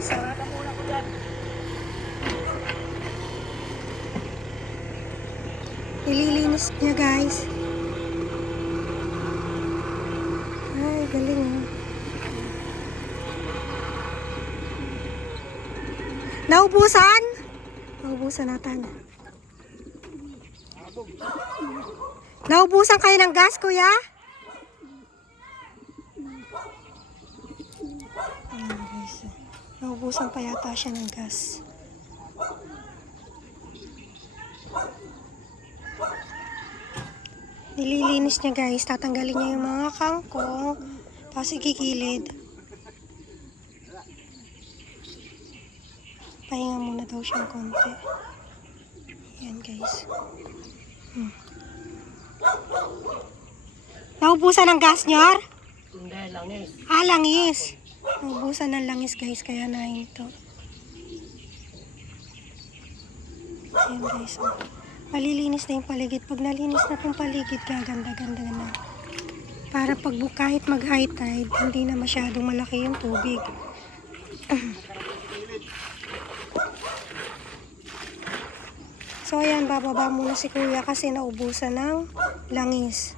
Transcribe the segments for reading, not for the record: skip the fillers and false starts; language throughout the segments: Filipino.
guys. Nililinis niya guys. Ay, galing oh. Naubusan? Naubusan natin. Naubusan kayo ng gas, kuya? Ayan guys. Naubusan pa yata siya ng gas. Nililinis niya guys. Tatanggalin niya yung mga kangkong. Tapos ikikilid. Pahinga muna daw siyang konti. Ayan guys. Naubusan ng gas nyor? Hindi, langis. Ah, langis. Naubusan ng langis guys, kaya nahinto. Ayan guys. Oh. Malilinis na yung paligid. Pag nalinis na itong paligid, gaganda-ganda na. Para pag kahit mag-high tide, hindi na masyadong malaki yung tubig. So ayan, bababa muna si kuya kasi naubusan ng langis.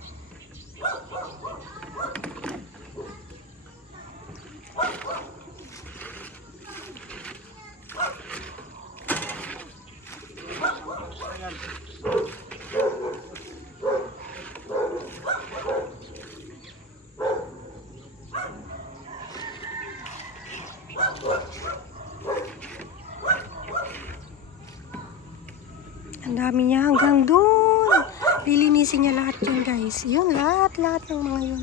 Ang dami niya hanggang doon. Lilinisin niya lahat yun guys. Yun, lahat ng mga yun.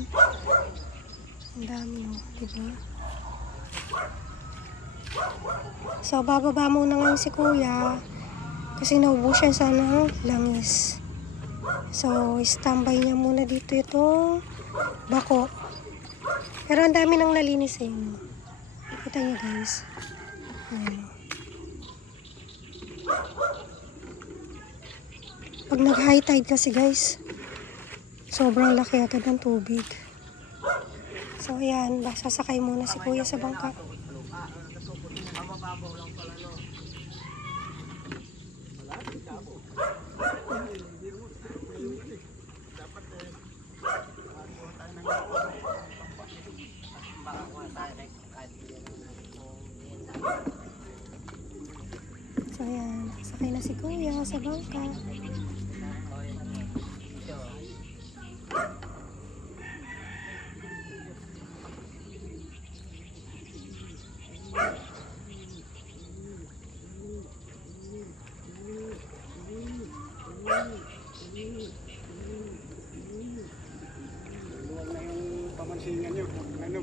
Ang dami oh, diba? So, bababa muna ngayon si kuya. Kasi naubusan siya ng langis. So, standby niya muna dito itong bako. Pero ang dami nang nalinis eh. Kita niyo guys. Pag nag-high tide kasi guys, sobrang laki agad ng tubig. So ayan, sasakay muna si kuya sa bangka. So ayan, sasakay na si kuya sa bangka. Luwag na yung pamansingan nyo. Ano,